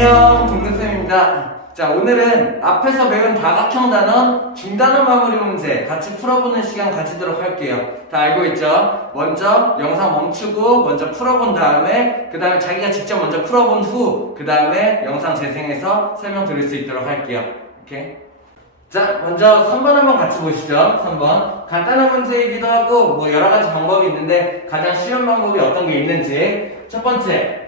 안녕, 동근쌤입니다. 자, 오늘은 앞에서 배운 다각형 단원, 중단원 마무리 문제 같이 풀어보는 시간 가지도록 할게요. 다 알고 있죠? 먼저 영상 멈추고 먼저 풀어본 다음에 그 다음에 자기가 직접 먼저 풀어본 후 그 다음에 영상 재생해서 설명 드릴 수 있도록 할게요. 오케이? 자, 먼저 3번 한번 같이 보시죠. 3번. 간단한 문제이기도 하고 뭐 여러 가지 방법이 있는데 가장 쉬운 방법이 어떤 게 있는지. 첫 번째,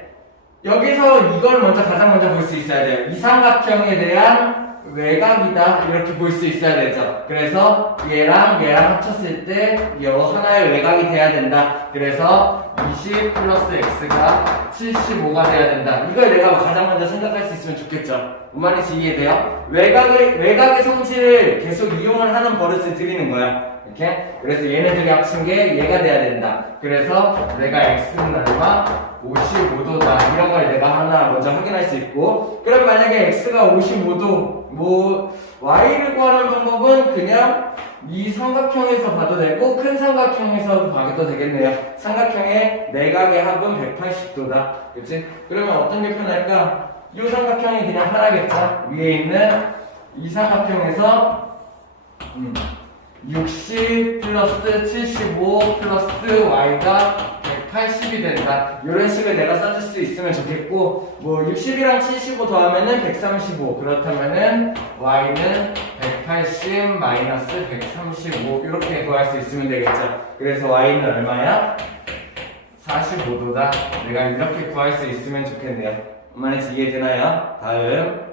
여기서 이걸 가장 먼저 볼 수 있어야 돼요. 이 삼각형에 대한 외곽이다 이렇게 볼 수 있어야 되죠. 그래서 얘랑 합쳤을 때 하나의 외곽이 돼야 된다. 그래서 20 플러스 x가 75가 돼야 된다. 이걸 내가 가장 먼저 생각할 수 있으면 좋겠죠. 뭔 말인지 이해돼요? 외곽의 성질을 계속 이용을 하는 버릇을 들이는 거야. 이렇게? 그래서 얘네들이 합친 게 얘가 돼야 된다. 그래서 내가 x는 얼마? 55도다. 이런 걸 내가 하나 먼저 확인할 수 있고, 그럼 만약에 x가 55도, y를 구하는 방법은 그냥 이 삼각형에서 봐도 되고 큰 삼각형에서 봐도 되겠네요. 삼각형의 내각의 합은 180도다. 그치? 그러면 어떤 게 편할까? 이 삼각형이 그냥 하나겠죠? 위에 있는 이 삼각형에서 60 플러스 75 플러스 y가 180이 된다. 이런 식을 내가 써줄 수 있으면 좋겠고, 60이랑 75 더하면은 135. 그렇다면은 y는 180 마이너스 135 이렇게 구할 수 있으면 되겠죠. 그래서 y는 얼마야? 45도다. 내가 이렇게 구할 수 있으면 좋겠네요. 말인지 이해되나요? 다음.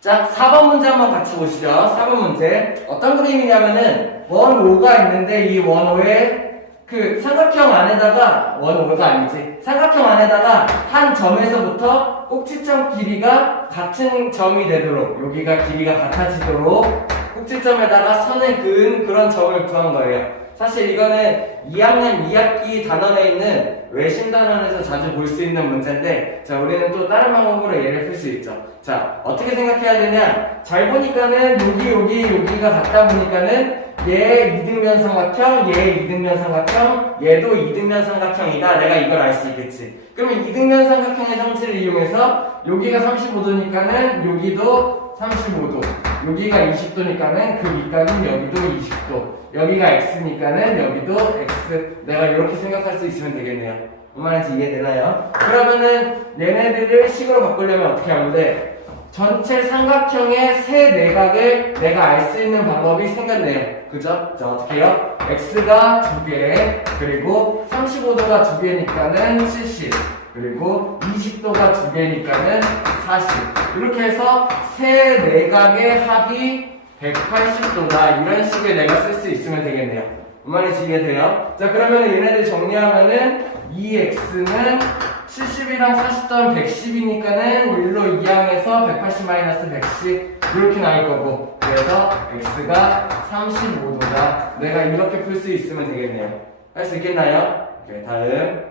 자, 4번 문제 한번 같이 보시죠. 4번 문제. 어떤 그림이냐면은, 원오가 있는데, 이 원오에 그 삼각형 안에다가, 원오가 아니지. 삼각형 안에다가 한 점에서부터 꼭지점 길이가 같은 점이 되도록, 여기가 길이가 같아지도록 꼭지점에다가 선을 그은 그런 점을 구한 거예요. 사실 이거는 2학년 2학기 단원에 있는 외신 단원에서 자주 볼 수 있는 문제인데, 자, 우리는 또 다른 방법으로 얘를 풀 수 있죠. 자, 어떻게 생각해야 되냐? 잘 보니까는 여기가 같다 보니까는 얘 이등변 삼각형, 얘 이등변 삼각형, 얘도 이등변 삼각형이다. 내가 이걸 알 수 있겠지. 그러면 이등변 삼각형의 성질을 이용해서 여기가 35도니까는 여기도 35도, 여기가 20도니까는 그 밑각은 여기도 20도, 여기가 x니까는 여기도 x. 내가 이렇게 생각할 수 있으면 되겠네요. 뭔 말인지 이해되나요? 그러면은 얘네들을 식으로 바꾸려면 어떻게 하면 돼? 전체 삼각형의 세 내각을 내가 알 수 있는 방법이 생겼네요. 그죠? 자, 어떻게 해요? x가 2개, 그리고 35도가 2개니까는 70, 그리고 20도가 2개니까는 40. 이렇게 해서 세 내각의 합이 180도다. 이런 식의 내가 쓸 수 있으면 되겠네요. 뭔 말인지 이해돼요? 자, 그러면 얘네들 정리하면은 2x는 70이랑 40 더하면 110이니까는 1로 2항해서 180 마이너스 110 이렇게 나올 거고, 그래서 x가 35도다. 내가 이렇게 풀 수 있으면 되겠네요. 할 수 있겠나요? 오케이, 다음.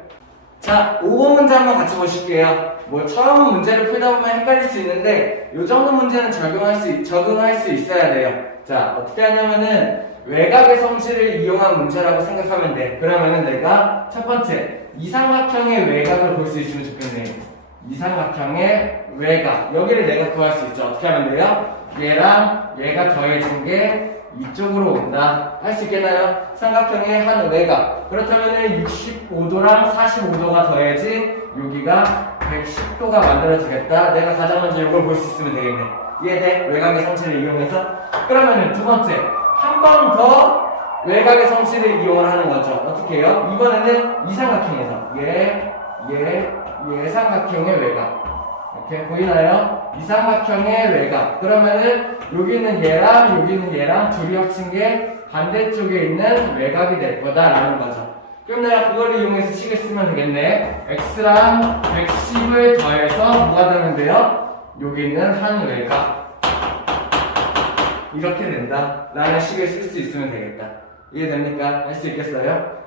자, 5번 문제 한번 같이 보실게요. 처음 문제를 풀다 보면 헷갈릴 수 있는데 이 정도 문제는 적응할 수 있어야 돼요. 자, 어떻게 하냐면은 외곽의 성질을 이용한 문제라고 생각하면 돼. 그러면은 내가 첫 번째 이 삼각형의 외곽을 볼 수 있으면 좋겠네요. 이 삼각형의 외곽, 여기를 내가 구할 수 있죠. 어떻게 하면 돼요? 얘랑 얘가 더해진 게 이쪽으로 온다. 할 수 있겠나요? 삼각형의 한 외곽. 그렇다면은 65도랑 45도가 더해진 여기가 110도가 만들어지겠다. 내가 가장 먼저 이걸 볼 수 있으면 되겠네. 이해돼? 외곽의 성질을 이용해서. 그러면은 두 번째, 한 번 더 외곽의 성질을 이용을 하는 거죠. 어떻게 해요? 이번에는 이 삼각형에서 얘 삼각형의 외곽. 이렇게 보이나요? 이 삼각형의 외곽. 그러면은 여기는 얘랑 둘이 합친 게 반대쪽에 있는 외곽이 될 거다라는 거죠. 그럼 내가 그걸 이용해서 식을 쓰면 되겠네. x랑 110을 더해서 뭐가 되는데요? 여기는 한 외곽. 이렇게 된다. 라는 식을 쓸 수 있으면 되겠다. 이해됩니까? 할 수 있겠어요?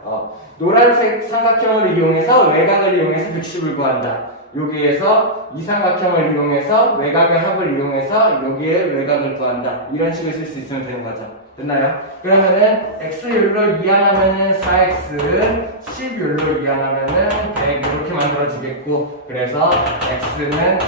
노란색 삼각형을 이용해서 외곽을 이용해서 110을 구한다. 여기에서 이 삼각형을 이용해서 외곽의 합을 이용해서 여기에 외곽을 구한다. 이런 식을 쓸 수 있으면 되는 거죠. 됐나요? 그러면은 x율로 이항하면은 4x, 10율로 이항하면은 100 이렇게 만들어지겠고, 그래서 x는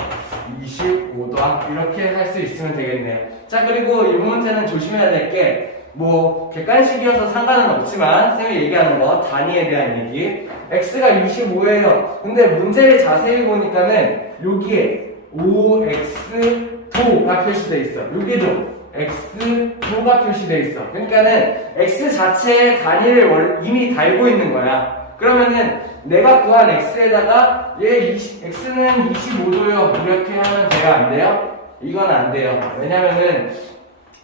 25다 이렇게 할 수 있으면 되겠네요. 자, 그리고 이 문제는 조심해야 될 게 뭐 객관식이어서 상관은 없지만 쌤이 얘기하는 거 단위에 대한 얘기. x가 25예요. 근데 문제를 자세히 보니까는 여기에 5x도가 표시되어 있어. 여기도 x도가 표시되어 있어. 그러니까는 x 자체의 단위를 이미 달고 있는 거야. 그러면은 내가 구한 x에다가 x는 25도요 이렇게 하면 돼요? 안 돼요? 이건 안 돼요. 왜냐면은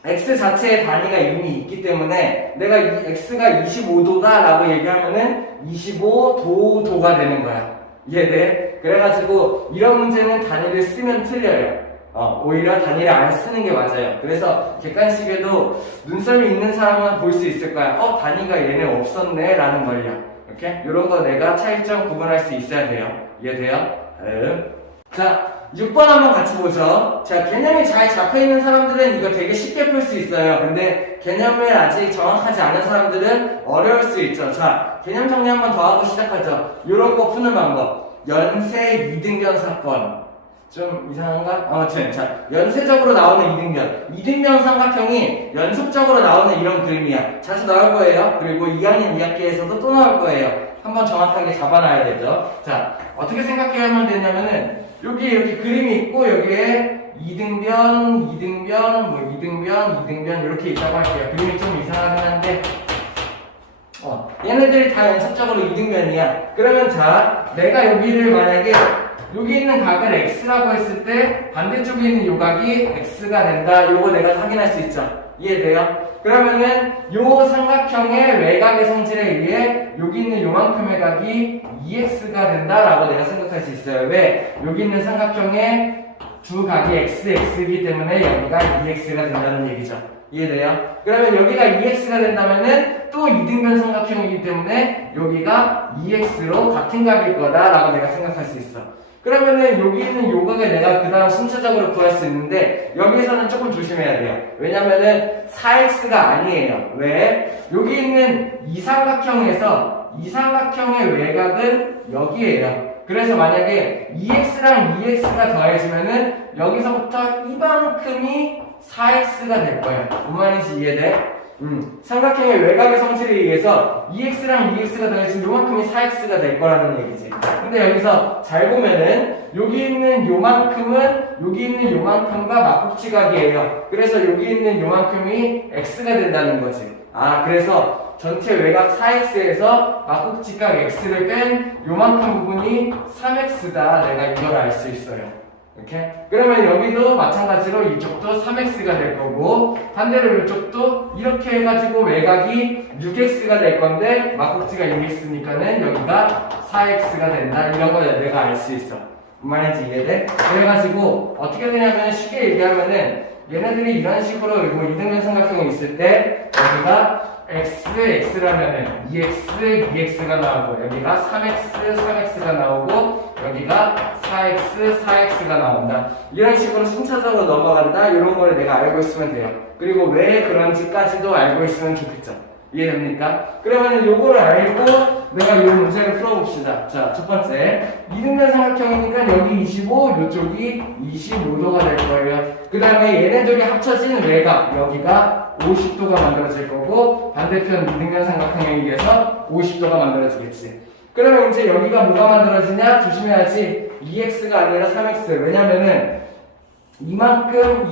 x 자체의 단위가 이미 있기 때문에 내가 x가 25도다 라고 얘기하면은 25도가 되는 거야. 이해돼? 그래가지고 이런 문제는 단위를 쓰면 틀려요. 오히려 단위를 안 쓰는 게 맞아요. 그래서 객관식에도 눈썰미 있는 사람은 볼 수 있을 거야. 단위가 얘네 없었네 라는 걸요. 이렇게 이런 거 내가 차이점 구분할 수 있어야 돼요. 이해돼요? 자, 6번 한번 같이 보죠. 자, 개념이 잘 잡혀있는 사람들은 이거 되게 쉽게 풀 수 있어요. 근데 개념을 아직 정확하지 않은 사람들은 어려울 수 있죠. 자, 개념 정리 한번 더 하고 시작하죠. 이런 거 푸는 방법. 연쇄 이등변 사건. 좀 이상한가? 아무튼 자, 연쇄적으로 나오는 이등변. 이등변 삼각형이 연속적으로 나오는 이런 그림이야. 자주 나올 거예요. 그리고 2학년 2학기에서도 또 나올 거예요. 한번 정확하게 잡아놔야 되죠. 자, 어떻게 생각해야만 되냐면은 여기 이렇게 그림이 있고 여기에 이등변, 이등변, 뭐 이등변, 이등변 이렇게 있다고 할게요. 그림이 좀 이상하긴 한데 얘네들이 다 연속적으로 이등변이야. 그러면 자, 내가 여기를 만약에 여기 있는 각을 x라고 했을 때 반대쪽에 있는 요각이 x가 된다. 요거 내가 확인할 수 있죠. 이해돼요? 그러면은 요 삼각형의 외곽의 성질에 의해 여기 있는 요만큼의 각이 2x가 된다라고 내가 생각할 수 있어요. 왜? 여기 있는 삼각형의 두 각이 x, x이기 때문에 여기가 2x가 된다는 얘기죠. 이해돼요? 그러면 여기가 2x가 된다면은 또 이등변 삼각형이기 때문에 여기가 2x로 같은 각일 거다라고 내가 생각할 수 있어. 그러면은 여기 있는 요각을 내가 그 다음 순차적으로 구할 수 있는데 여기서는 조금 조심해야 돼요. 왜냐면은 4x가 아니에요. 왜? 여기 있는 이 삼각형에서 이 삼각형의 외곽은 여기에요. 그래서 만약에 2x랑 2x가 더해지면은 여기서부터 이만큼이 4x가 될 거예요. 뭔 말인지 이해돼? 삼각형의 외곽의 성질에 의해서 2x랑 2x가 더해진 요만큼이 4x가 될 거라는 얘기지. 근데 여기서 잘 보면은 여기 있는 요만큼은 여기 있는 요만큼과 막국지각이에요. 그래서 여기 있는 요만큼이 x가 된다는 거지. 그래서 전체 외곽 4x에서 막국지각 x를 뺀 요만큼 부분이 3x다. 내가 이걸 알 수 있어요. 이렇게? 그러면 여기도 마찬가지로 이쪽도 3x가 될 거고 반대로 이쪽도 이렇게 해가지고 외곽이 6x가 될 건데 막국지가 6x니까는 여기가 4x가 된다. 이런 거 내가 알 수 있어. 무슨 말인지 이해돼? 그래가지고 어떻게 되냐면 쉽게 얘기하면은 얘네들이 이런 식으로 뭐 이등변 삼각형이 있을 때 여기가 x, x라면은 2x, 2x가 나오고 여기가 3x, 3x가 나오고 여기가 4x, 4x가 나온다. 이런 식으로 순차적으로 넘어간다. 이런 걸 내가 알고 있으면 돼요. 그리고 왜 그런지까지도 알고 있으면 좋겠죠. 이해됩니까? 그러면 요거를 알고 내가 이 문제를 풀어봅시다. 자, 첫 번째 이등변 삼각형이니까 여기 25, 요쪽이 25도가 될 거예요. 그 다음에 얘네들이 합쳐진 외곽 여기가 50도가 만들어질 거고 반대편 이등변 삼각형에 의해서 50도가 만들어지겠지. 그러면 이제 여기가 뭐가 만들어지냐? 조심해야지. 2x가 아니라 3x. 왜냐면은 이만큼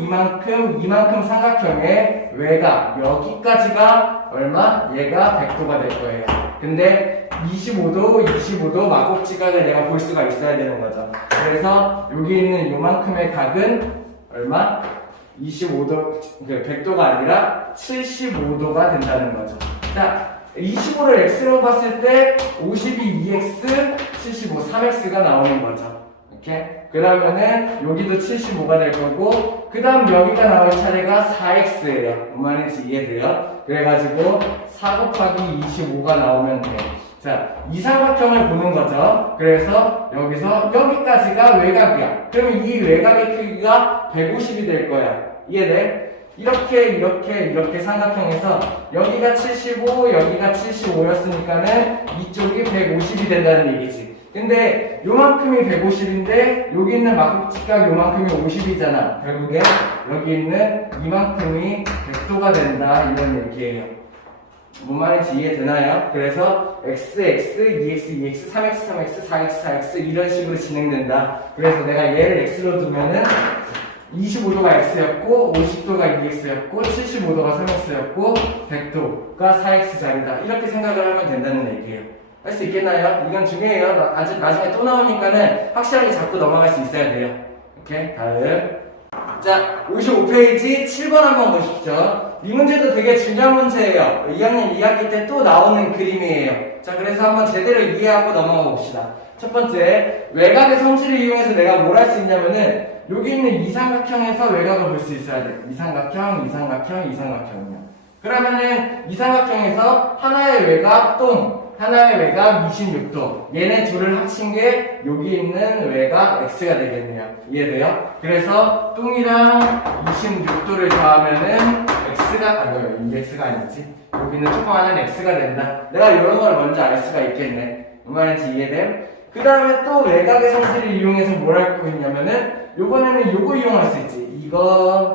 삼각형의 외곽 여기까지가 얼마? 얘가 100도가 될 거예요. 근데 25도 막국지각을 내가 볼 수가 있어야 되는 거죠. 그래서 여기 있는 요만큼의 각은 얼마? 25도, 100도가 아니라 75도가 된다는 거죠. 자, 25를 x로 봤을 때 52 2x, 75 3x가 나오는 거죠. 이렇게. 그러면은 여기도 75가 될 거고 그 다음 여기가 나올 차례가 4x예요. 뭔 말인지 이해돼요? 그래가지고 4 곱하기 25가 나오면 돼요. 자, 이 삼각형을 보는 거죠. 그래서 여기서 여기까지가 외곽이야. 그러면 이 외곽의 크기가 150이 될 거야. 이해돼? 이렇게 삼각형에서 여기가 75, 여기가 75였으니까는 이쪽이 150이 된다는 얘기지. 근데 요만큼이 150인데 여기 있는 막국지각 요만큼이 50이잖아. 결국에 여기 있는 이만큼이 100도가 된다 이런 얘기예요. 뭔 말인지 이해되나요? 그래서 x, x, 2x, 2x, 3x, 3x, 4x, 4x 이런 식으로 진행된다. 그래서 내가 얘를 x로 두면은 25도가 x였고 50도가 2x였고 75도가 3x였고 100도가 4x짜리다. 이렇게 생각을 하면 된다는 얘기예요. 할 수 있겠나요? 이건 중요해요. 아직 나중에 또 나오니까는 확실하게 잡고 넘어갈 수 있어야 돼요. 오케이, 다음. 자, 55페이지 7번 한번 보십시오. 이 문제도 되게 중요한 문제예요. 2학년 2학기 때 또 나오는 그림이에요. 자, 그래서 한번 제대로 이해하고 넘어가 봅시다. 첫 번째, 외곽의 성질을 이용해서 내가 뭘 할 수 있냐면은 여기 있는 이삼각형에서 외곽을 볼 수 있어야 돼. 이삼각형, 이삼각형, 이삼각형이요. 그러면은 이삼각형에서 하나의 외곽 동, 하나의 외곽 26도. 얘네 둘을 합친 게 여기 있는 외곽 x가 되겠네요. 이해돼요? 그래서 똥이랑 26도를 더하면은 x가, 이 x가 아니지. 여기는 조그마한 x가 된다. 내가 이런 걸 먼저 알 수가 있겠네. 이 말인지 이해돼요? 그 다음에 또 외곽의 성질을 이용해서 뭘 할 거 있냐면은 요번에는 요거 이용할 수 있지. 이거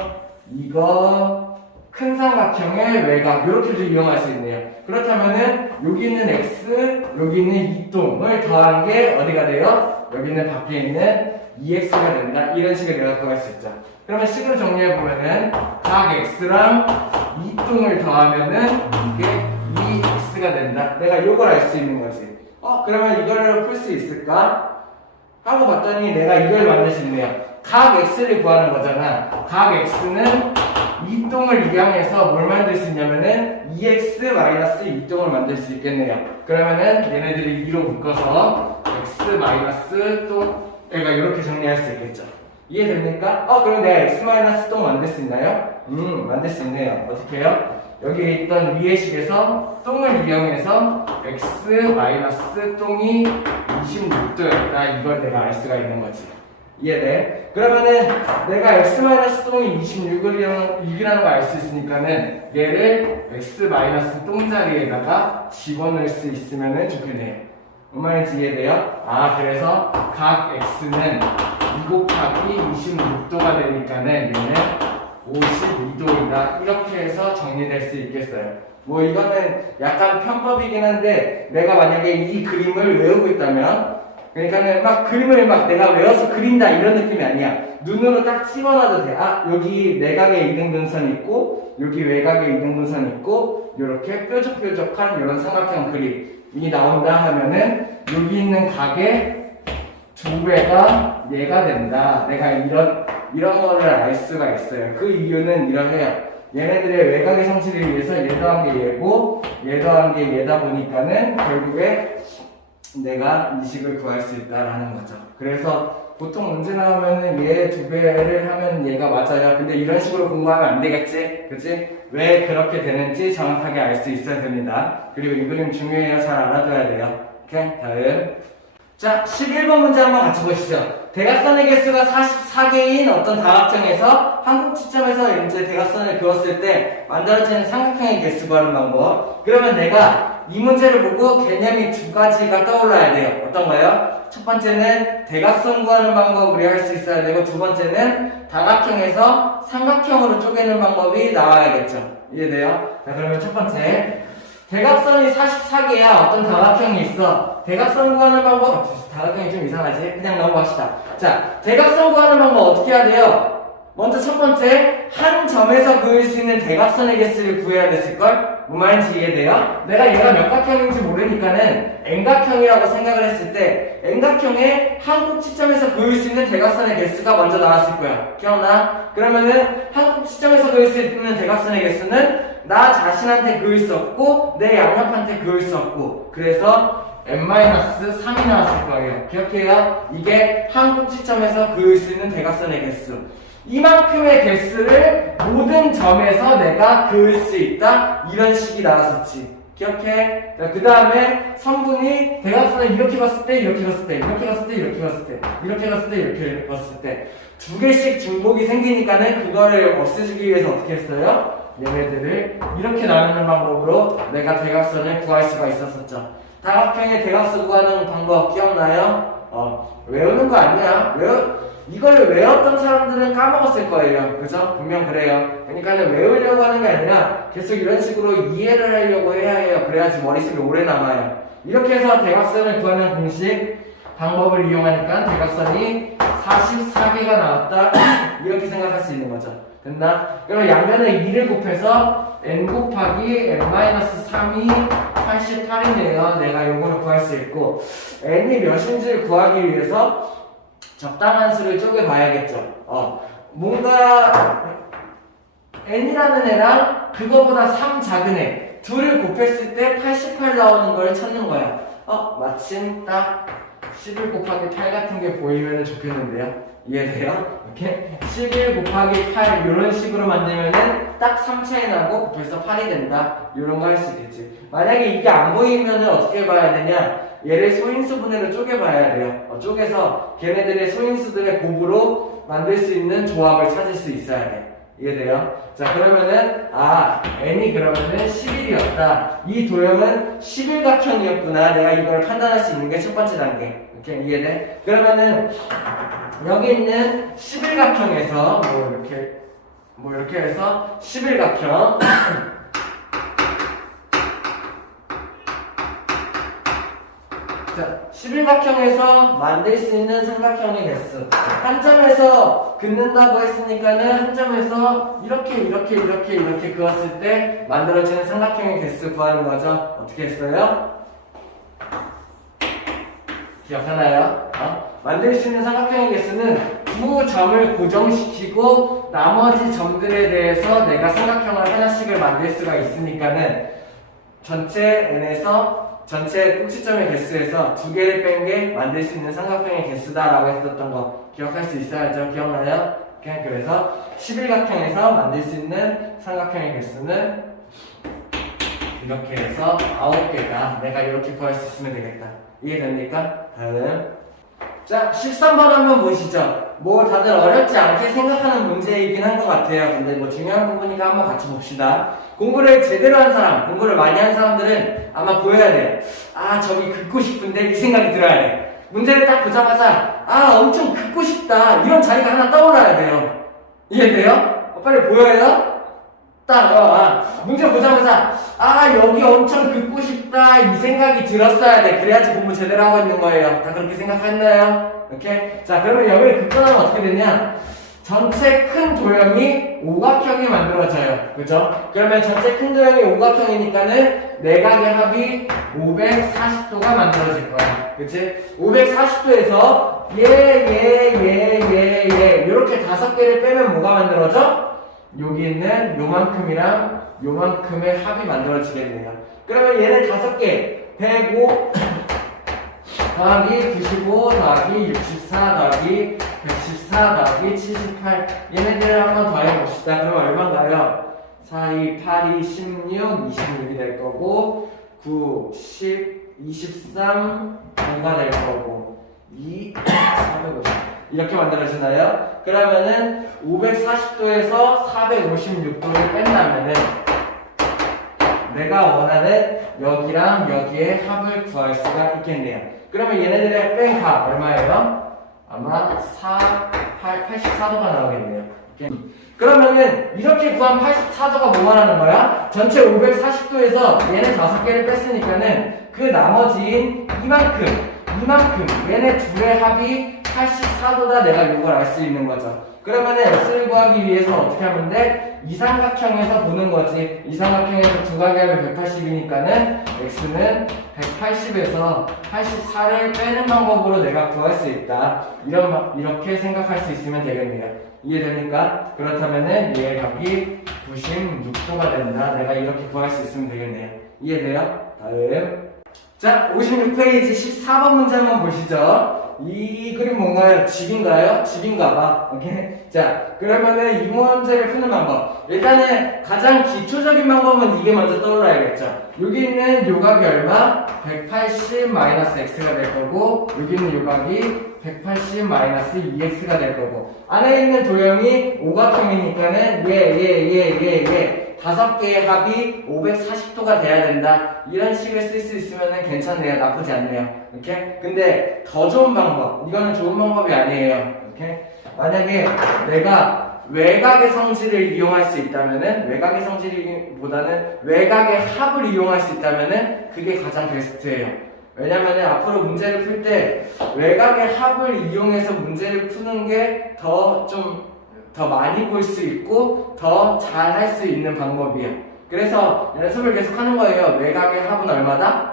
큰 삼각형의 외곽 요렇게도 이용할 수 있네요. 그렇다면은 여기 있는 x, 여기 있는 이동을 더한 게 어디가 돼요? 여기 있는 밖에 있는 2x가 된다. 이런 식으로 내가 구할 수 있죠. 그러면 식으로 정리해 보면은 각 x랑 이동을 더하면은 이게 2x가 된다. 내가 이걸 알 수 있는 거지. 그러면 이걸 풀 수 있을까? 하고 봤더니 내가 이걸 만들 수 있네요. 각 x를 구하는 거잖아. 각 x는 이동을 이용해서 뭘 만들 수 있냐면은 2x 마이너스 이동을 만들 수 있겠네요. 그러면은 얘네들이 2로 묶어서 x 마이너스 또 얘가 이렇게 정리할 수 있겠죠. 이해됩니까? 그럼 내가 x 마이너스 동 만들 수 있나요? 만들 수 있네요. 어떻게 해요? 여기 있던 위의 식에서 똥을 이용해서 x 마이너스 똥이 26도였다. 이걸 내가 알 수가 있는 거지. 이해돼? 그러면은 내가 x 마이너스 똥이 26이라는 걸 알 수 있으니까는 얘를 x 마이너스 똥 자리에다가 집어넣을 수 있으면은 좋겠네요. 뭔 말인지 이해돼요? 그래서 각 x는 2 곱하기 26도가 되니까는 얘는 52도이다. 이렇게 해서 정리될 수 있겠어요. 뭐 이거는 약간 편법이긴 한데 내가 만약에 이 그림을 외우고 있다면 그러니까는 막 그림을 막 내가 외워서 그린다 이런 느낌이 아니야. 눈으로 딱 집어놔도 돼. 여기 내각에 이등분선 있고 여기 외곽에 이등분선 있고 이렇게 뾰족뾰족한 이런 삼각형 그림이 나온다 하면은 여기 있는 각의 두 배가 얘가 된다. 내가 이런 거를 알 수가 있어요. 그 이유는 이러해요. 얘네들의 외곽의 성질을 위해서 얘 더한 게 얘고 얘 더한 게 얘다 보니까는 결국에 내가 이 식을 구할 수 있다라는 거죠. 그래서 보통 문제 나오면은 얘 두 배를 하면 얘가 맞아요. 근데 이런 식으로 공부하면 안 되겠지? 그치? 왜 그렇게 되는지 정확하게 알 수 있어야 됩니다. 그리고 이 그림 중요해요. 잘 알아둬야 돼요. 오케이? 다음. 자, 11번 문제 한번 같이 보시죠. 대각선의 개수가 44개인 어떤 다각형에서 한국지점에서 이제 대각선을 그었을 때 만들어지는 삼각형의 개수 구하는 방법. 그러면 내가 이 문제를 보고 개념이 두 가지가 떠올라야 돼요. 어떤 거요? 첫 번째는 대각선 구하는 방법을 할 수 있어야 되고 두 번째는 다각형에서 삼각형으로 쪼개는 방법이 나와야겠죠. 이해돼요? 자, 그러면 첫 번째. 대각선이 44개야. 어떤 다각형이 있어. 대각선 구하는 방법, 다각형이 좀 이상하지? 그냥 넘어갑시다. 자, 대각선 구하는 방법 어떻게 해야 돼요? 먼저 첫 번째, 한 점에서 그을 수 있는 대각선의 개수를 구해야 됐을걸? 뭔 말인지 이해돼요? 내가 얘가 몇 각형인지 모르니까는 N각형이라고 생각을 했을 때 N각형의 한국지점에서 그을 수 있는 대각선의 개수가 먼저 나왔을 거야. 기억나? 그러면은 한국지점에서 그을 수 있는 대각선의 개수는 나 자신한테 그을 수 없고 내 양옆한테 그을 수 없고 그래서 n-3이 나왔을 거예요. 기억해요? 이게 한국지점에서 그을 수 있는 대각선의 개수. 이만큼의 개수를 모든 점에서 내가 그을 수 있다. 이런 식이 나왔었지. 기억해? 그 다음에 선분이 대각선을 이렇게 봤을 때, 이렇게 봤을 때, 이렇게 봤을 때, 이렇게 봤을 때, 이렇게 봤을 때, 이렇게 봤을 때 두 개씩 중복이 생기니까는 그거를 없애주기 위해서 어떻게 했어요? 얘네들을 이렇게 나누는 방법으로 내가 대각선을 구할 수가 있었었죠. 다각형의 대각수 구하는 방법 기억나요? 외우는 거 아니야. 이걸 외웠던 사람들은 까먹었을 거예요. 그죠? 분명 그래요. 그러니까는 외우려고 하는 게 아니라 계속 이런 식으로 이해를 하려고 해야 해요. 그래야지 머릿속에 오래 남아요. 이렇게 해서 대각선을 구하는 공식 방법을 이용하니까 대각선이 44개가 나왔다. 이렇게 생각할 수 있는 거죠. 됐나? 그럼 양변에 2를 곱해서 n 곱하기 n-3이 88이네요. 내가 요거를 구할 수 있고 n이 몇인지를 구하기 위해서 적당한 수를 쪼개봐야겠죠. 뭔가 n이라는 애랑 그거보다 3 작은 애 둘을 곱했을 때 88 나오는 걸 찾는 거야. 마침 딱 11 곱하기 8 같은 게 보이면 좋겠는데요. 이해돼요? 이렇게 11 곱하기 8 이런 식으로 만들면은 딱 3 차이 나고 곱해서 8이 된다. 이런 거 할 수 있겠지. 만약에 이게 안 보이면은 어떻게 봐야 되냐? 얘를 소인수 분해로 쪼개봐야 돼요. 쪼개서 걔네들의 소인수들의 곱으로 만들 수 있는 조합을 찾을 수 있어야 돼. 이해돼요? 자, 그러면은 n이 그러면은 11이었다. 이 도형은 11각형이었구나. 내가 이걸 판단할 수 있는 게 첫 번째 단계. 이렇게 이해돼? 그러면은 여기 있는 11각형에서 뭐 이렇게 해서 11각형 자, 11각형에서 만들 수 있는 삼각형의 개수 한 점에서 긋는다고 했으니까는 한 점에서 이렇게 그었을 때 만들어지는 삼각형의 개수 구하는 거죠. 어떻게 했어요? 기억하나요? 만들 수 있는 삼각형의 개수는 두 점을 고정시키고 나머지 점들에 대해서 내가 삼각형을 하나씩을 만들 수가 있으니까는 전체 n에서 전체 꼭지점의 개수에서 두 개를 뺀 게 만들 수 있는 삼각형의 개수다라고 했었던 거 기억할 수 있어야죠. 기억나요? 그래서 11각형에서 만들 수 있는 삼각형의 개수는 이렇게 해서 9개다. 내가 이렇게 구할 수 있으면 되겠다. 이해됩니까? 다음 자, 13번 한번 보시죠. 뭐 다들 어렵지 않게 생각하는 문제이긴 한 것 같아요. 근데 뭐 중요한 부분이니까 한번 같이 봅시다. 공부를 제대로 한 사람, 공부를 많이 한 사람들은 아마 보여야 돼요. 저기 긋고 싶은데 이 생각이 들어야 돼. 문제를 딱 보자마자 엄청 긋고 싶다 이런 자리가 하나 떠올라야 돼요. 이해돼요? 빨리 보여요? 딱 문제 보자마자 여기 엄청 긋고 싶다 이 생각이 들었어야 돼. 그래야지 공부 제대로 하고 있는 거예요. 다 그렇게 생각했나요? 이렇게? 자, 그러면 여기를 긋고나면 어떻게 되냐? 전체 큰 도형이 오각형이 만들어져요. 그죠? 그러면 전체 큰 도형이 오각형이니까는 내각의 합이 540도가 만들어질 거야. 그치? 540도에서 이렇게 5개를 빼면 뭐가 만들어져? 여기 있는 요만큼이랑 요만큼의 합이 만들어지겠네요. 그러면 얘는 5개 105 더하기 95 더하기 64 더하기 114 더하기 78 얘네들을 한번 더해봅시다. 그럼 얼마인가요? 4, 2, 8, 2, 16, 26이 될 거고 9, 10, 23, 9가 될 거고 2, 450 이렇게 만들어지나요? 그러면은 540도에서 456도를 뺀다면은 내가 원하는 여기랑 여기의 합을 구할 수가 있겠네요. 그러면 얘네들의 뺀 값 얼마예요? 아마 84도가 나오겠네요. 그러면은 이렇게 구한 84도가 뭐 말하는 거야? 전체 540도에서 얘네 5개를 뺐으니까는 그 나머지인 이만큼 얘네 둘의 합이 84도다. 내가 이걸 알 수 있는 거죠. 그러면은 x를 구하기 위해서 어떻게 하면 돼? 이삼각형에서 보는 거지. 이삼각형에서 두 가게 하면 180이니까는 x는 180에서 84를 빼는 방법으로 내가 구할 수 있다. 이렇게 생각할 수 있으면 되겠네요. 이해됩니까? 그렇다면은 얘의 값이 96도가 된다. 내가 이렇게 구할 수 있으면 되겠네요. 이해돼요? 다음. 자, 56페이지 14번 문제 한번 보시죠. 이 그림 뭔가요? 집인가요? 집인가봐. 오케이? 자, 그러면은 이 문제를 푸는 방법. 일단은 가장 기초적인 방법은 이게 먼저 떠올라야겠죠. 여기 있는 요각이 얼마? 180-x가 될 거고, 여기 있는 요각이 180-2x가 될 거고, 안에 있는 도형이 오각형이니까는 5개의 합이 540도가 돼야 된다. 이런 식을 쓸 수 있으면 괜찮네요. 나쁘지 않네요. 이렇게. 근데 더 좋은 방법, 이거는 좋은 방법이 아니에요. 이렇게. 만약에 내가 외곽의 성질을 이용할 수 있다면은, 외곽의 성질보다는 외곽의 합을 이용할 수 있다면은 그게 가장 베스트예요. 왜냐면은 앞으로 문제를 풀 때 외곽의 합을 이용해서 문제를 푸는 게 더 많이 볼 수 있고 더 잘 할 수 있는 방법이에요. 그래서 연습을 계속 하는 거예요. 외곽의 합은 얼마다?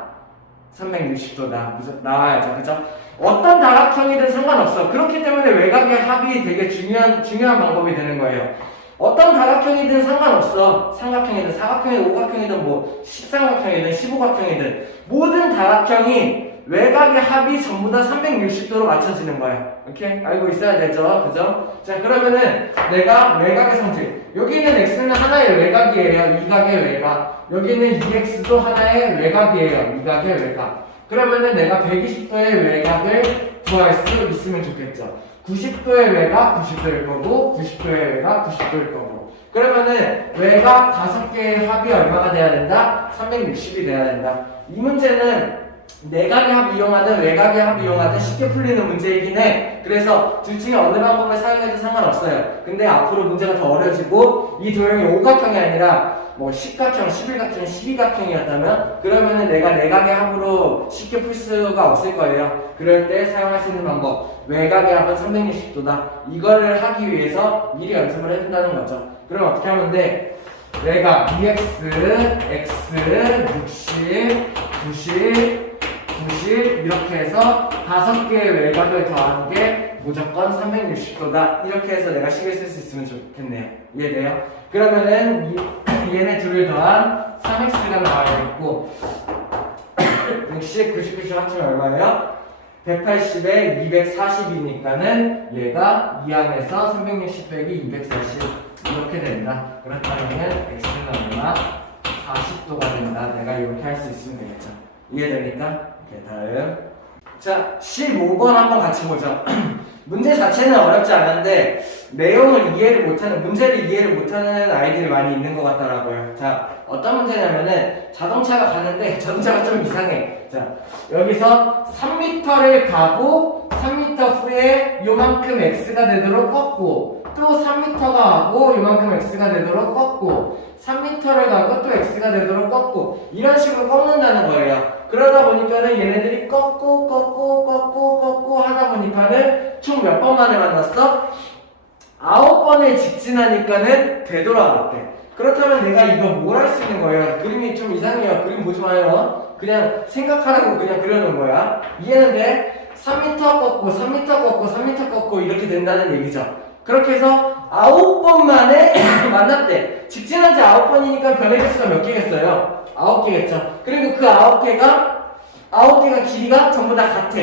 360도다. 나와야죠. 그죠? 어떤 다각형이든 상관없어. 그렇기 때문에 외곽의 합이 되게 중요한 방법이 되는 거예요. 어떤 다각형이든 상관없어. 삼각형이든 사각형이든 오각형이든 뭐 10삼각형이든 15각형이든 모든 다각형이 외곽의 합이 전부 다 360도로 맞춰지는 거야. 오케이? 알고 있어야 되죠? 그죠? 자, 그러면은 내가 외곽의 성질. 여기 있는 x는 하나의 외곽이에요. 이각의 외곽. 여기 있는 2x도 하나의 외곽이에요. 이각의 외곽. 그러면은 내가 120도의 외곽을 구할 수 있으면 좋겠죠. 90도의 외곽 90도일 거고 90도의 외곽 90도일 거고. 그러면은 외곽 5개의 합이 얼마가 돼야 된다? 360이 돼야 된다. 이 문제는 내각의 합 이용하든 외곽의 합 이용하든 쉽게 풀리는 문제이긴 해. 그래서 둘 중에 어느 방법을 사용해도 상관없어요. 근데 앞으로 문제가 더 어려지고 이 도형이 오각형이 아니라 뭐 10각형, 11각형, 12각형이었다면 그러면은 내가 내각의 합으로 쉽게 풀 수가 없을 거예요. 그럴 때 사용할 수 있는 방법, 외곽의 합은 360도다. 이거를 하기 위해서 미리 연습을 해둔다는 거죠. 그럼 어떻게 하면 돼? 외곽 2x, x, 60, 90, 90 이렇게 해서 5개의 외곽을 더한 게 무조건 360도다. 이렇게 해서 내가 식을 쓸 수 있으면 좋겠네요. 이해돼요? 그러면은 얘네 둘을 더한 3x가 나와야겠고 60, 90, 90 합치면 얼마예요? 180에 240이니까는 얘가 2항에서 360 빼기 240 이렇게 된다. 그렇다면 x는 얼마? 40도가 된다. 내가 이렇게 할 수 있으면 되겠죠. 이해되니까? 오케이, 다음. 자, 15번 한번 같이 보죠. 문제 자체는 어렵지 않은데 내용을 이해를 못하는, 문제를 이해를 못하는 아이들이 많이 있는 것 같더라고요. 자, 어떤 문제냐면은 자동차가 가는데 자동차가 좀 이상해. 자, 여기서 3m를 가고 3m 후에 요만큼 x가 되도록 꺾고 또 3m가 가고 요만큼 x가 되도록 꺾고 3m를 가고 또 x가 되도록 꺾고 이런 식으로 꺾는다는 거예요. 그러다 보니까는 얘네들이 꺾고 하다 보니까는 총 몇 번 만에 만났어? 9번에 직진하니까는 되돌아갔대. 그렇다면 내가 이거 뭘 할 수 있는 거예요? 그림이 좀 이상해요. 그림 보지 마요. 그냥 생각하라고 그냥 그려놓은 거야. 이해는 돼? 3m 꺾고 3m 꺾고 3m 꺾고 이렇게 된다는 얘기죠. 그렇게 해서 9번 만에 만났대. 직진한 지 9번이니까 변의 개수가 몇 개겠어요? 9개겠죠. 그리고 그 9개가 길이가 전부 다 같아.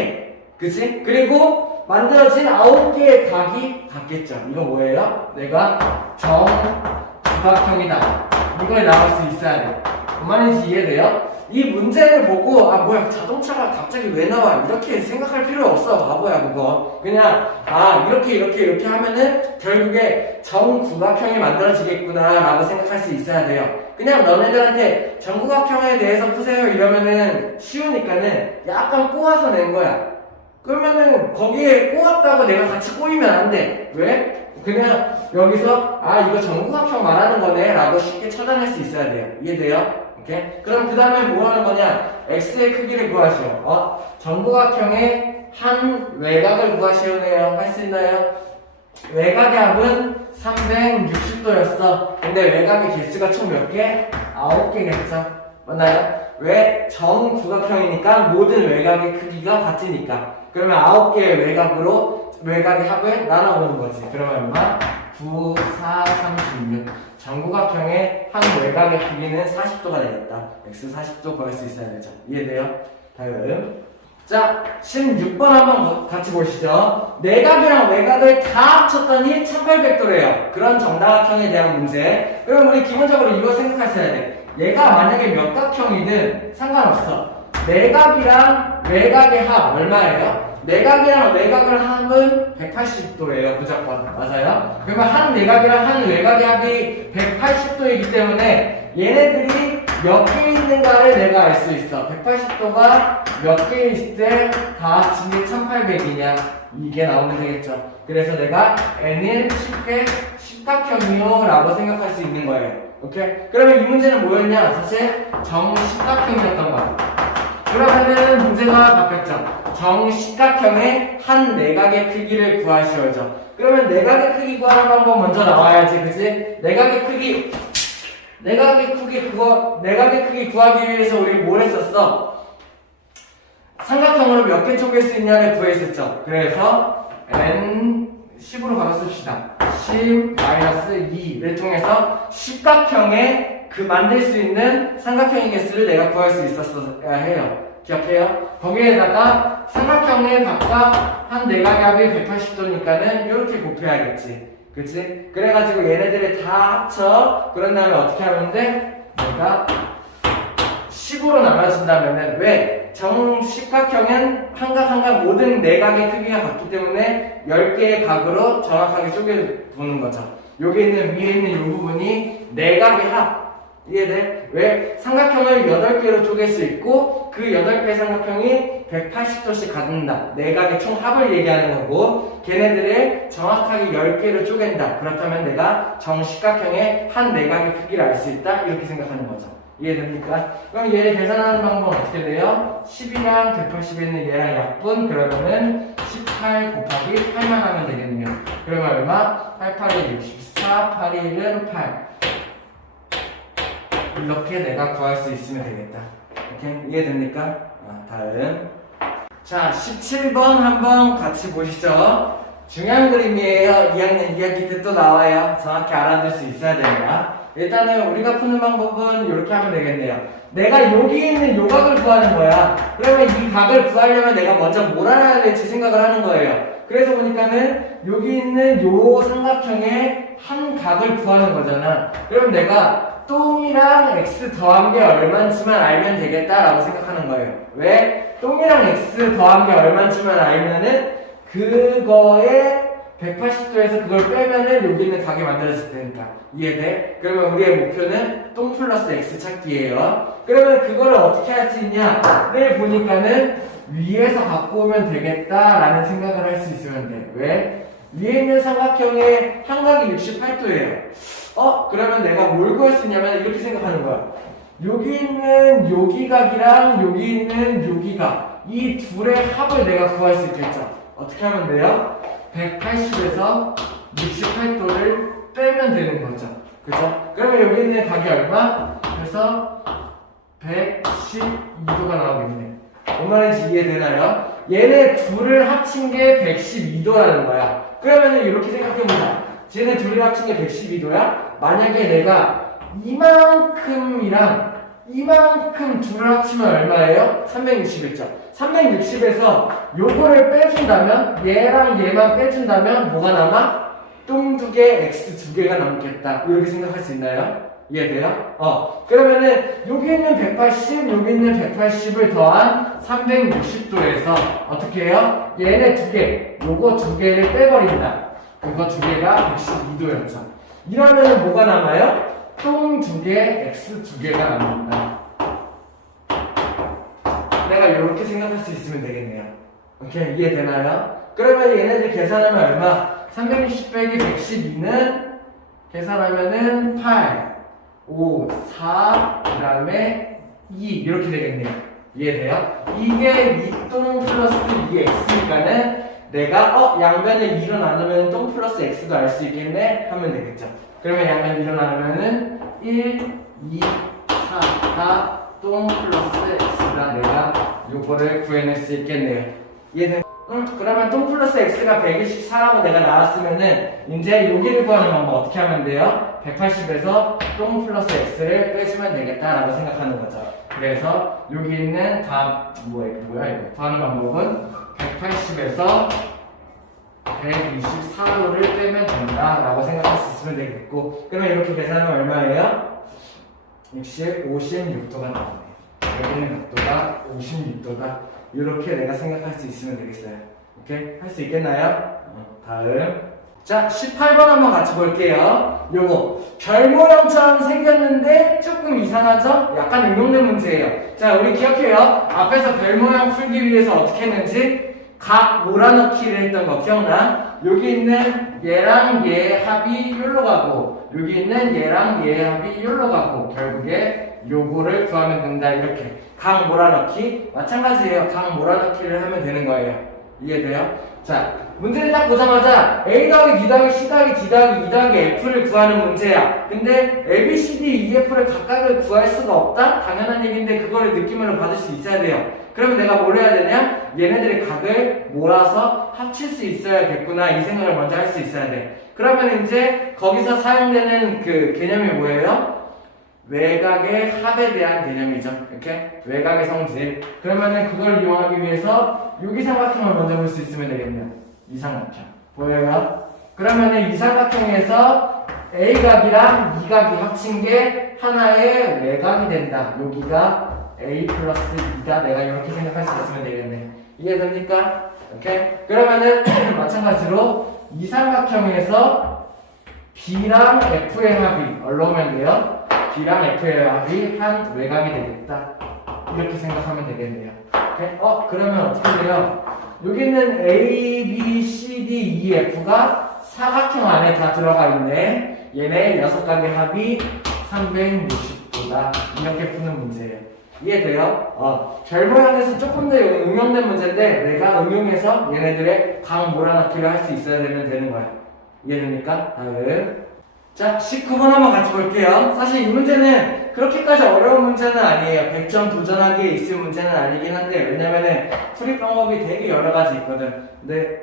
그치? 그리고 만들어진 9개의 각이 같겠죠. 이거 뭐예요? 내가 정주각형이다. 이거에 나올 수 있어야 돼. 뭔 말인지 이해돼요? 이 문제를 보고 아 뭐야 자동차가 갑자기 왜 나와 이렇게 생각할 필요 없어. 바보야 그거. 그냥 아 이렇게 하면은 결국에 정구각형이 만들어지겠구나 라고 생각할 수 있어야 돼요. 그냥 너네들한테 정구각형에 대해서 푸세요 이러면은 쉬우니까는 약간 꼬아서 낸 거야. 그러면은 거기에 꼬았다고 내가 같이 꼬이면 안 돼. 왜? 그냥 여기서 아 이거 정구각형 말하는 거네 라고 쉽게 찾아낼 수 있어야 돼요. 이해돼요? 오케이? 그럼 그 다음에 뭐 하는 거냐? x의 크기를 구하시오. 정구각형의 한 외곽을 구하시오네요. 할 수 있나요? 외곽의 합은 360도였어. 근데 외곽의 개수가 총 몇 개? 9개겠죠? 맞나요? 왜? 정구각형이니까 모든 외곽의 크기가 같으니까. 그러면 9개의 외곽의 합을 나눠보는 거지. 그러면 얼마? 9, 4, 36. 정구각형의 한 외곽의 크기는 40도가 되겠다. x 40도 구할 수 있어야 되죠. 이해돼요? 다음. 자, 16번 한번 같이 보시죠. 내각이랑 외곽을 다 합쳤더니 1800도래요. 그런 정다각형에 대한 문제. 그럼 우리 기본적으로 이거 생각하셔야 돼. 얘가 만약에 몇 각형이든 상관없어. 내각이랑 외곽의 합 얼마예요? 내각이랑 외곽을 합은 180도예요. 무조건. 맞아요? 그러면 한 내각이랑 한 외곽의 합이 180도이기 때문에 얘네들이 몇 개 있는가를 내가 알 수 있어. 180도가 몇 개 있을 때 다 합친 게 1800이냐. 이게 나오면 되겠죠. 그래서 내가 n을 쉽게 십각형이요 라고 생각할 수 있는 거예요. 오케이? 그러면 이 문제는 뭐였냐? 사실 정십각형이었던 거야. 그러면은 문제가 바뀌었죠. 정십각형의 한 내각의 크기를 구하시오죠. 그러면 내각의 크기 구하는 방법 먼저 나와야지, 그치? 내각의 크기 구하기 위해서 우리 뭘 했었어? 삼각형으로 몇 개 쪼갤 수 있냐를 구했었죠. 그래서 n 10으로 바로 씁시다. 10-2를 통해서 십각형의 그 만들 수 있는 삼각형의 개수를 내가 구할 수 있었어야 해요. 기억해요? 거기에다가 삼각형의 각각 한 내각의 합이 180도니까는 이렇게 곱해야겠지. 그치? 그래가지고 얘네들을 다 합쳐. 그런 다음에 어떻게 하면 돼? 내가 10으로 나눠진다면은 왜? 정십각형은 한각 모든 내각의 크기가 같기 때문에 10개의 각으로 정확하게 쪼개보는 거죠. 여기 있는 위에 있는 이 부분이 내각의 합. 이해돼? 왜? 삼각형을 8개로 쪼갤 수 있고 그 8개의 삼각형이 180도씩 갖는다. 내각의 총 합을 얘기하는 거고 걔네들을 정확하게 10개로 쪼갠다. 그렇다면 내가 정십각형의 한 내각의 크기를 알 수 있다. 이렇게 생각하는 거죠. 이해됩니까? 그럼 얘를 계산하는 방법은 어떻게 돼요? 10이랑 180에 있는 얘랑 약분 그러면은 18 곱하기 8만 하면 되겠네요. 그러면 얼마? 8, 8이 64, 8이 1은 8 이렇게 내가 구할 수 있으면 되겠다. 오케이? 이해됩니까? 다음 자 17번 한번 같이 보시죠. 중요한 그림이에요. 2학년 2학기 때 또 나와요. 정확히 알아둘 수 있어야 됩니다. 일단은 우리가 푸는 방법은 이렇게 하면 되겠네요. 내가 여기 있는 요 각을 구하는 거야. 그러면 이 각을 구하려면 내가 먼저 뭘 알아야 될지 생각을 하는 거예요. 그래서 보니까는 여기 있는 요 삼각형의 한 각을 구하는 거잖아. 그럼 내가 똥이랑 x 더한 게 얼마인지만 알면 되겠다라고 생각하는 거예요. 왜? 똥이랑 x 더한 게 얼마인지만 알면은 그거에 180도에서 그걸 빼면은 여기 있는 각이 만들어질 테니까. 이해돼? 그러면 우리의 목표는 똥 플러스 x 찾기예요. 그러면 그거를 어떻게 할 수 있냐를 보니까는 위에서 갖고 오면 되겠다라는 생각을 할 수 있으면 돼. 왜? 위에 있는 삼각형의 한각이 68도예요. 그러면 내가 뭘 구할 수 있냐면 이렇게 생각하는 거야. 여기 있는 여기각이랑 여기 있는 여기각 이 둘의 합을 내가 구할 수 있겠죠. 어떻게 하면 돼요? 180에서 68도를 빼면 되는 거죠. 그죠? 그러면 여기 있는 각이 얼마? 그래서 112도가 나오겠네. 뭔 말인지 이해되나요? 얘네 둘을 합친 게 112도라는 거야. 그러면은 이렇게 생각해보자. 쟤네 둘을 합친 게 112도야? 만약에 내가 이만큼이랑 이만큼 둘을 합치면 얼마예요? 360이죠. 360에서 요거를 빼준다면 얘랑 얘만 빼준다면 뭐가 남아? 똥 2개, x 2개가 남겠다. 이렇게 생각할 수 있나요? 이해돼요? 그러면은 여기 있는 180, 여기 있는 180을 더한 360도에서 어떻게 해요? 얘네 2개, 요거 2개를 빼버린다. 그거 2개가 112도였죠. 이러면은 뭐가 남아요? 똥 2개, x 2개가 남는다. 내가 이렇게 생각할 수 있으면 되겠네요. 오케이, 이해되나요? 그러면 얘네들 계산하면 얼마? 360 빼기 112는 계산하면은 8, 5, 4, 그 다음에 2 이렇게 되겠네요. 이해돼요? 이게 2똥 플러스 2x니까는 내가 양변을 2로 나누면 똥 플러스 x도 알 수 있겠네 하면 되겠죠. 그러면 양변 2로 나누면은 1, 2, 4가 똥 플러스 x가 내가 요거를 구해낼 수 있겠네요. 이해돼? 그러면 똥 플러스 x가 124라고 내가 나왔으면은 이제 여기를 구하는 방법 어떻게 하면 돼요? 180에서 똥 플러스 x를 빼주면 되겠다라고 생각하는 거죠. 그래서 여기 있는 이거 구하는 방법은 180에서 124도를 빼면 된다라고 생각할 수 있으면 되겠고, 그러면 이렇게 계산하면 얼마예요? 56도가 나오네요. 여기는 각도가 56도다. 이렇게 내가 생각할 수 있으면 되겠어요. 오케이? 할 수 있겠나요? 다음. 자, 18번 한번 같이 볼게요. 요거 별 모양처럼 생겼는데 조금 이상하죠? 약간 응용된 문제예요. 자, 우리 기억해요. 앞에서 별 모양 풀기 위해서 어떻게 했는지 각 몰아넣기를 했던 거 기억나? 여기 있는 얘랑 얘 합이 여기로 가고 여기 있는 얘랑 얘 합이 여기로 가고 결국에 요거를 구하면 된다. 이렇게 각 몰아넣기 마찬가지예요. 각 몰아넣기를 하면 되는 거예요. 이해돼요? 자, 문제를 딱 보자마자 A 더하기 B 더하기 C 더하기 D 더하기 E 더하기 F를 구하는 문제야. 근데 A, B, C, D, E, F를 각각을 구할 수가 없다? 당연한 얘기인데 그거를 느낌으로 받을 수 있어야 돼요. 그러면 내가 뭘 해야 되냐? 얘네들의 각을 몰아서 합칠 수 있어야겠구나 이 생각을 먼저 할 수 있어야 돼. 그러면 이제 거기서 사용되는 그 개념이 뭐예요? 외곽의 합에 대한 개념이죠. 이렇게 외곽의 성질. 그러면은 그걸 이용하기 위해서 여기 삼각형을 먼저 볼 수 있으면 되겠네요. 이 삼각형 보여요? 그러면은 이 삼각형에서 A각이랑 E각이 합친 게 하나의 외곽이 된다. 여기가 A 플러스 E다. 내가 이렇게 생각할 수 있으면 되겠네. 이해됩니까? 오케이? 그러면은 마찬가지로 이 삼각형에서 B랑 F의 합이 얼로면 돼요? B랑 F의 합이 한 외곽이 되겠다. 이렇게 생각하면 되겠네요. 오케이? 그러면 어떻게 돼요? 여기는 A, B, C, D, E, F가 사각형 안에 다 들어가 있네. 얘네 6각의 합이 360도다. 이렇게 푸는 문제예요. 이해돼요? 별 모양에서 조금 더 응용된 문제인데 내가 응용해서 얘네들의 각 몰아넣기를 할 수 있어야 되는 거야. 이해됩니까? 다음. 자, 19번 한번 같이 볼게요. 사실 이 문제는 그렇게까지 어려운 문제는 아니에요. 100점 도전하기에 있을 문제는 아니긴 한데 왜냐면은 풀이 방법이 되게 여러 가지 있거든. 근데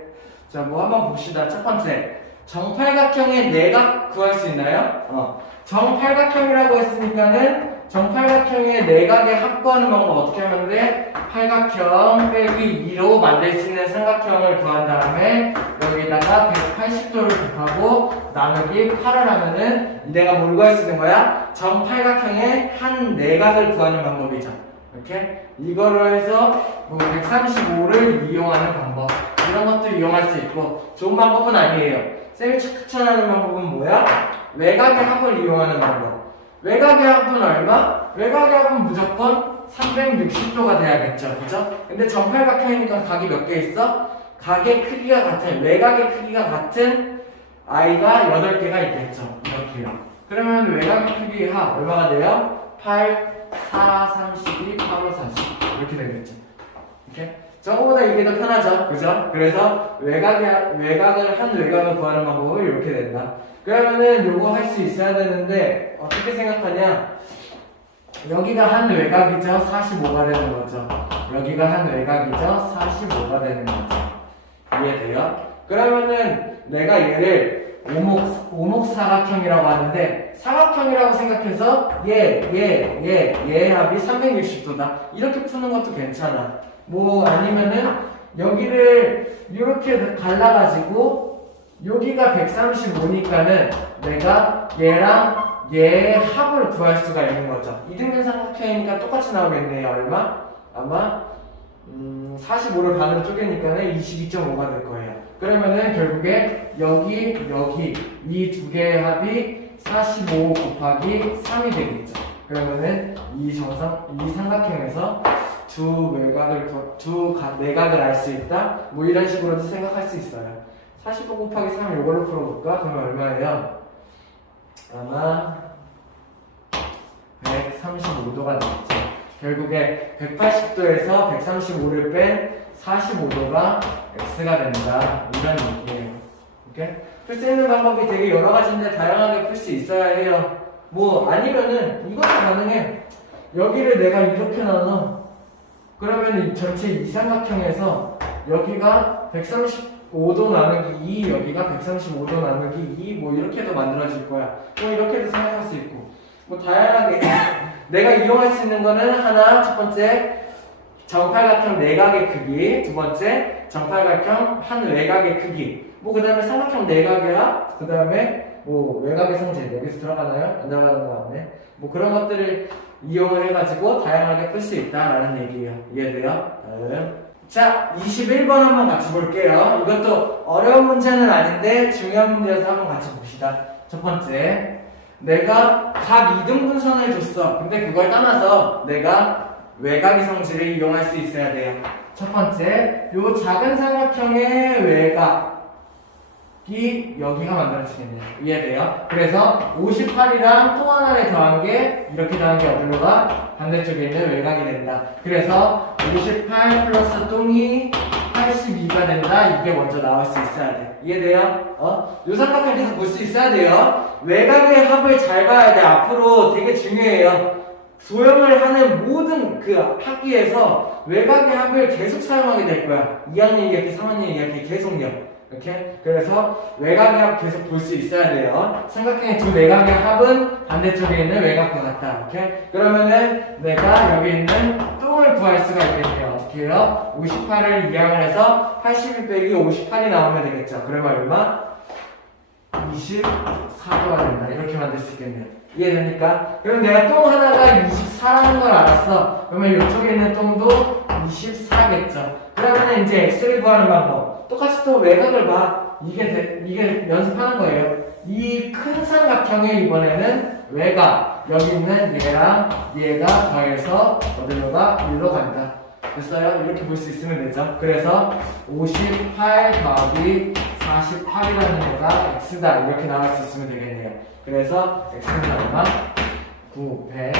자, 뭐 한번 봅시다. 첫 번째, 정팔각형의 내각 구할 수 있나요? 정팔각형이라고 했으니까는 정팔각형의 내각의 합 구하는 방법 어떻게 하면 돼? 팔각형 빼기 2로 만들 수 있는 삼각형을 구한 다음에 여기다가 180도를 곱하고 나누기 8을 하면은 내가 뭘 구할 수 있는 거야? 정팔각형의 한 내각을 구하는 방법이죠. 이렇게 이거로 해서 135를 이용하는 방법 이런 것도 이용할 수 있고 좋은 방법은 아니에요. 쌤이 추천하는 방법은 뭐야? 외곽의 합을 이용하는 방법. 외곽의 합은 얼마? 외곽의 합은 무조건 360도가 돼야겠죠. 그죠? 근데 정팔각형이니까 각이 몇 개 있어? 각의 크기가 같은, 외곽의 크기가 같은 I가 8개가 있겠죠. 이렇게요. 그러면 외곽의 크기 합 얼마가 돼요? 8, 4, 32, 8, 5, 40 이렇게 되겠죠. 이렇게? 저거보다 이게 더 편하죠. 그죠? 그래서 외곽을 한 외곽을 구하는 방법은 이렇게 된다. 그러면은 요거 할 수 있어야 되는데 어떻게 생각하냐? 여기가 한 외곽이죠. 45가 되는 거죠. 여기가 한 외곽이죠. 45가 되는 거죠. 이해돼요? 그러면은 내가 얘를 오목사각형이라고 하는데 사각형이라고 생각해서 얘 합이 360도다. 이렇게 푸는 것도 괜찮아. 뭐 아니면은 여기를 이렇게 갈라가지고 여기가 135니까는 내가 얘랑 얘의 합을 구할 수가 있는 거죠. 이등변 삼각형이니까 똑같이 나오겠네요. 얼마? 아마 45를 반으로 쪼개니까는 22.5가 될 거예요. 그러면은 결국에 여기 이 두 개의 합이 45 곱하기 3이 되겠죠. 그러면은 이 삼각형에서 두 내각을 알 수 있다. 뭐 이런 식으로도 생각할 수 있어요. 45 곱하기 3 이걸로 풀어볼까? 그러면 얼마예요? 아마 135도가 되겠죠. 결국에 180도에서 135를 뺀 45도가 x가 된다. 이런 얘기예요. 오케이? 풀 수 있는 방법이 되게 여러 가지인데 다양하게 풀 수 있어야 해요. 뭐 아니면은 이것도 가능해. 여기를 내가 이렇게 나눠. 그러면 이 전체 이 삼각형에서 여기가 135도 나누기 2, 여기가 135도 나누기 2, 뭐 이렇게도 만들어질 거야. 뭐 이렇게도 생각할 수 있고. 뭐 다양하게 내가 이용할 수 있는 거는 하나, 첫 번째 정팔각형 내각의 크기, 두 번째 정팔각형 한 외곽의 크기, 뭐 그 다음에 삼각형 내각의 합, 그 다음에 뭐 외곽의 성질 여기서 들어가나요? 안 들어가는 거 같네. 뭐 그런 것들을 이용을 해가지고 다양하게 풀 수 있다라는 얘기예요. 이해돼요? 다음. 자, 21번 한번 같이 볼게요. 이것도 어려운 문제는 아닌데 중요한 문제여서 한번 같이 봅시다. 첫 번째, 내가 각 이등분선을 줬어. 근데 그걸 떠나서 내가 외곽의 성질을 이용할 수 있어야 돼요. 첫 번째, 요 작은 삼각형의 외곽이 여기가 만들어지겠네요. 이해돼요? 그래서 58이랑 또 하나를 더한 게 이렇게 더한 게 어디로 가? 반대쪽에 있는 외곽이 된다. 그래서 58 플러스 똥이 82가 된다. 이게 먼저 나올 수 있어야 돼. 이해돼요? 요 삼각형 계속 볼 수 있어야 돼요. 외곽의 합을 잘 봐야 돼. 앞으로 되게 중요해요. 소형을 하는 모든 그 학기에서 외곽의 합을 계속 사용하게 될 거야. 2학년 2학기, 3학년 2학기 계속요. 이렇게. 그래서 외곽의 합 계속 볼 수 있어야 돼요. 삼각형의 두 내각의 합은 반대쪽에 있는 외곽과 같다. 이렇게. 그러면은 내가 여기 있는 똥을 구할 수가 있겠네요. 어떻게 해요? 58을 이항을 해서 82 빼기 58이 나오면 되겠죠. 그러면 얼마? 24가 된다. 이렇게 만들 수 있겠네요. 이해됩니까? 그럼 내가 똥 하나가 24라는 걸 알았어. 그러면 이쪽에 있는 똥도 24겠죠. 그러면 이제 x를 구하는 방법. 똑같이 또 외곽을 봐. 이게 연습하는 거예요. 이 큰 삼각형에 이번에는 외곽. 여기 있는 얘랑 얘가 더해서 어디로 가? 1로 간다. 됐어요? 이렇게 볼 수 있으면 되죠. 그래서 58 더하기 48이라는 애가 x다. 이렇게 나올 수 있으면 되겠네요. 그래서 x는 얼마? 9, 100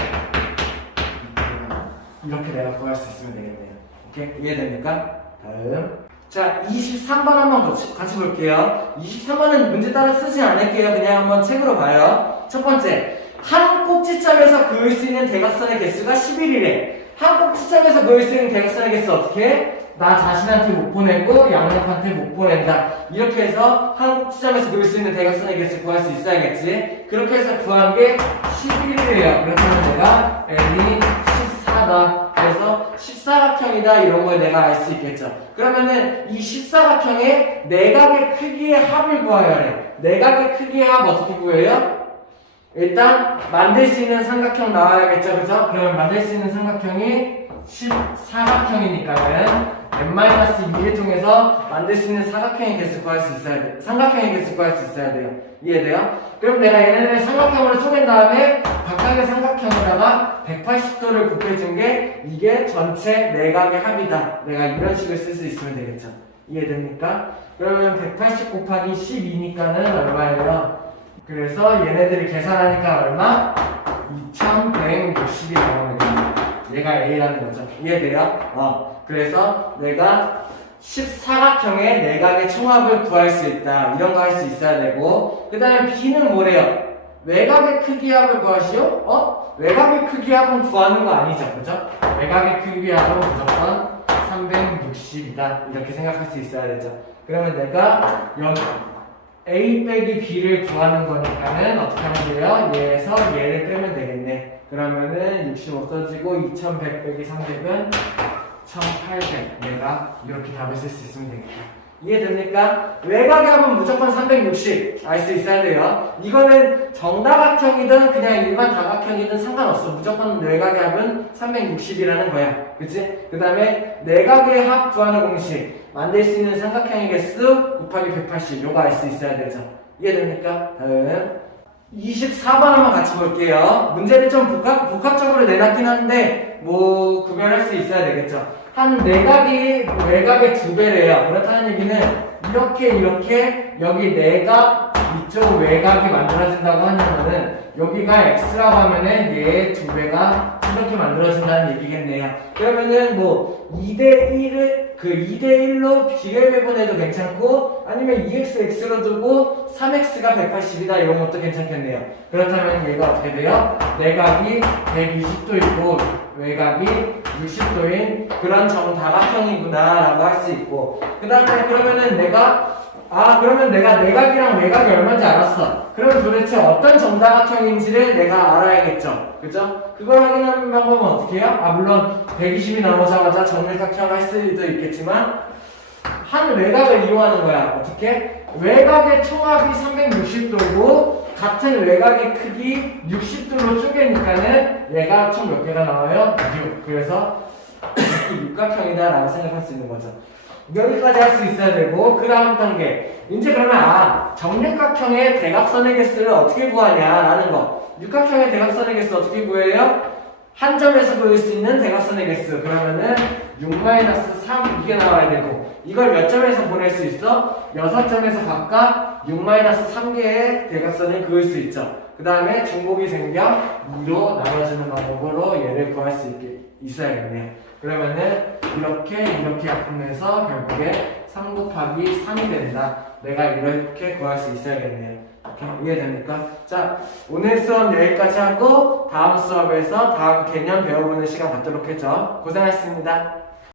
이렇게 내가 구할 수 있으면 되겠네요. 오케이? 이해됩니까? 다음. 자, 23번 한번 같이 볼게요. 23번은 문제 따라 쓰지 않을게요. 그냥 한번 책으로 봐요. 첫 번째, 한 꼭지점에서 그을 수 있는 대각선의 개수가 11이래. 한 꼭지점에서 그을 수 있는 대각선의 개수 어떻게 해? 나 자신한테 못 보내고 양옆한테 못 보낸다. 이렇게 해서 한 꼭지점에서 그을 수 있는 대각선의 개수 구할 수 있어야겠지. 그렇게 해서 구한 게 11이래요. 그렇다면 내가 n이 14다. 그래서 14각형이다 이런 걸 내가 알 수 있겠죠. 그러면은 이 14각형의 내각의 크기의 합을 구하여야 해. 내각의 크기의 합 어떻게 구해요? 일단 만들 수 있는 삼각형 나와야겠죠. 그죠? 그러면 만들 수 있는 삼각형이 14각형이니까는 n-2를 통해서 만들 수 있는 사각형의 개수 구할 수 있어야 돼. 삼각형의 개수 구할 수 있어야 돼요. 이해돼요? 그럼 내가 얘네를 삼각형으로 쪼갠 다음에 각각의 삼각형에다가 180도를 곱해준 게 이게 전체 내각의 합이다. 내가 이런 식으로 쓸 수 있으면 되겠죠. 이해됩니까? 그러면 180 곱하기 12니까는 얼마예요? 그래서 얘네들을 계산하니까 얼마? 2160이 나오는 겁니다. 얘가 A라는 거죠. 이해돼요? 그래서 내가 14각형의 내각의 총합을 구할 수 있다. 이런 거 할 수 있어야 되고, 그 다음에 B는 뭐래요? 외곽의 크기 합을 구하시오? 외곽의 크기 합은 구하는 거 아니죠. 그죠? 외곽의 크기 합은 무조건 360이다. 이렇게 생각할 수 있어야 되죠. 그러면 내가 여기 A 빼기 B를 구하는 거니까는 어떻게 하면 돼요? 얘에서 얘를 빼면 되겠네. 그러면은 65 써지고 2100 빼기 300은 1800. 내가 이렇게 답을 쓸 수 있으면 되겠다. 이해됩니까? 외곽의 합은 무조건 360 알 수 있어야 돼요. 이거는 정다각형이든 그냥 일반 다각형이든 상관없어. 무조건 외곽의 합은 360이라는 거야. 그치? 그 다음에 내각의 합 구하는 공식. 만들 수 있는 삼각형의 개수 곱하기 180. 요거 알 수 있어야 되죠. 이해됩니까? 다음 24번 한번 같이 볼게요. 문제를 좀 복합적으로 내놨긴 한데 뭐 구별할 수 있어야 되겠죠. 한 내각이 외곽의 2배래요. 그렇다는 얘기는 이렇게 여기 내각 이쪽 외곽이 만들어진다고 하냐면은 여기가 x라고 하면은 얘의 2배가 이렇게 만들어진다는 얘기겠네요. 그러면은 뭐 2대1을 2대1로 비례 배분해도 괜찮고 아니면 2x x로 두고 3x가 180이다 이런 것도 괜찮겠네요. 그렇다면 얘가 어떻게 돼요? 내각이 120도이고 외곽이 60도인 그런 정다각형이구나 라고 할 수 있고, 그 다음에 그러면은 그러면 내가 내각이랑 외곽이 얼마인지 알았어. 그럼 도대체 어떤 정다각형인지를 내가 알아야겠죠. 그죠? 그걸 확인하는 방법은 어떻게 해요? 물론 120이 나오자마자 정밀각형 할 수도 있겠지만 한 외곽을 이용하는 거야. 어떻게? 외곽의 총합이 360도고 같은 외곽의 크기 60도로 쪼개니까는 얘가 총 몇 개가 나와요? 6. 그래서 육각형이다 라고 생각할 수 있는 거죠. 여기까지 할 수 있어야 되고, 그 다음 단계. 이제 그러면 정육각형의 대각선의 개수를 어떻게 구하냐라는 거. 육각형의 대각선의 개수 어떻게 구해요? 한 점에서 구할 수 있는 대각선의 개수. 그러면은 6-3 이게 나와야 되고, 이걸 몇 점에서 보낼 수 있어? 6점에서 각각 6-3개의 대각선을 그을 수 있죠. 그 다음에 중복이 생겨 2로 나눠주는 방법으로 얘를 구할 수 있어야겠네요. 그러면은 이렇게 하면서 결국에 3 곱하기 3이 된다. 내가 이렇게 구할 수 있어야겠네요. 이렇게 이해됩니까? 자, 오늘 수업 여기까지 하고 다음 수업에서 다음 개념 배워보는 시간 갖도록 했죠. 고생하셨습니다.